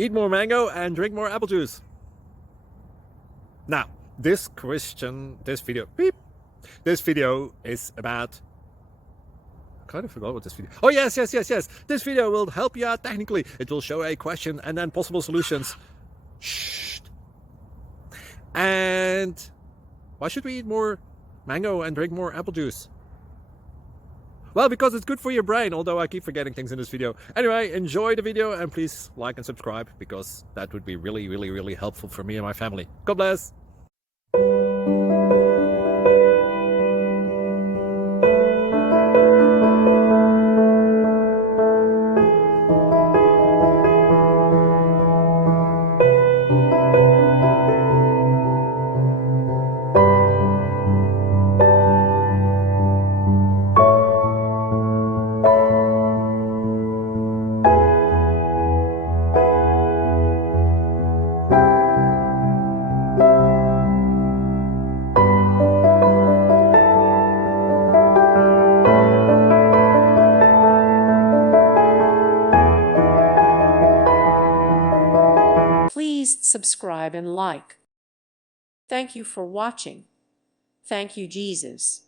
Eat more mango and drink more apple juice. Now, this video is about, I kind of forgot what this video. Oh, yes. This video will help you out technically. It will show a question and then possible solutions. Shh. And why should we eat more mango and drink more apple juice? Well, because it's good for your brain, although I keep forgetting things in this video. Anyway, enjoy the video and please like and subscribe, because that would be really helpful for me and my family. God bless. Please subscribe and like. Thank you for watching. Thank you, Jesus.